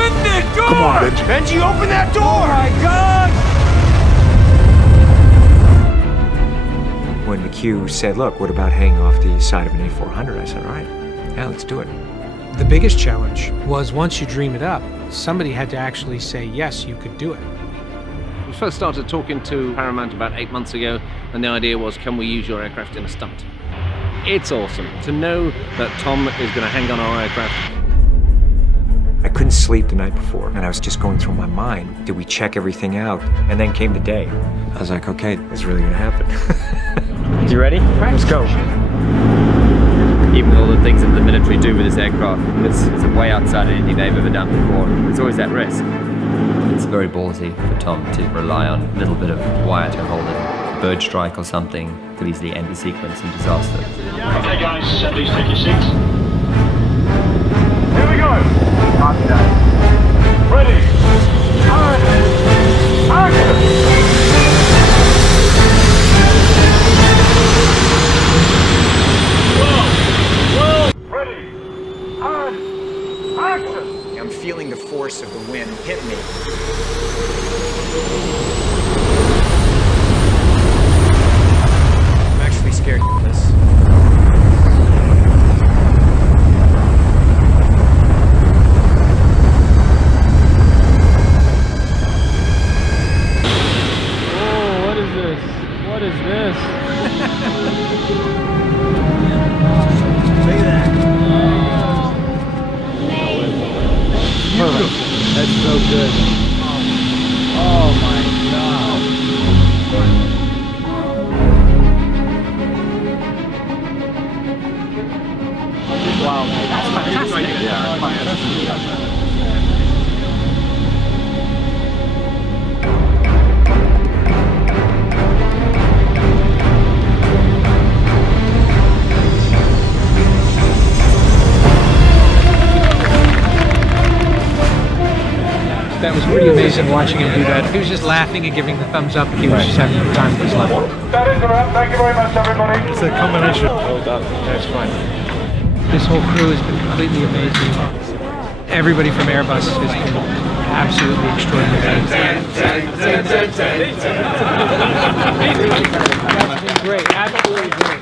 Open the door! Come on, Benji. Benji, open that door! Oh my God! When McHugh said, look, what about hanging off the side of an A400? I said, all right, yeah, let's do it. The biggest challenge was once you dream it up, somebody had to actually say, yes, you could do it. We first started talking to Paramount about 8 months ago, and the idea was, can we use your aircraft in a stunt? It's awesome to know that Tom is going to hang on our aircraft. I couldn't sleep the night before, and I was just going through my mind, did we check everything out? And then came the day. I was like, okay, this is really gonna happen. You ready? Let's go. Even with all the things that the military do with this aircraft, it's way outside anything they've ever done before. There's always that risk. It's very ballsy for Tom to rely on a little bit of wire to hold it. A bird strike or something could easily end the sequence in disaster. Okay guys, please take your seats. Here we go. Copy that. Ready. Action. Ready. Action. I'm feeling the force of the wind hit me. I'm actually scared of this. What is this? Look at that. That's so good. Oh my God. Wow, that's fantastic. Yeah, That was pretty amazing watching him do that. He was just laughing and giving the thumbs up. He was just having the time of his life. That is a wrap. Thank you very much, everybody. It's a combination. Well done. That's fine. This whole crew has been completely amazing. Everybody from Airbus has been absolutely extraordinary. That's been great, absolutely great.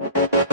it.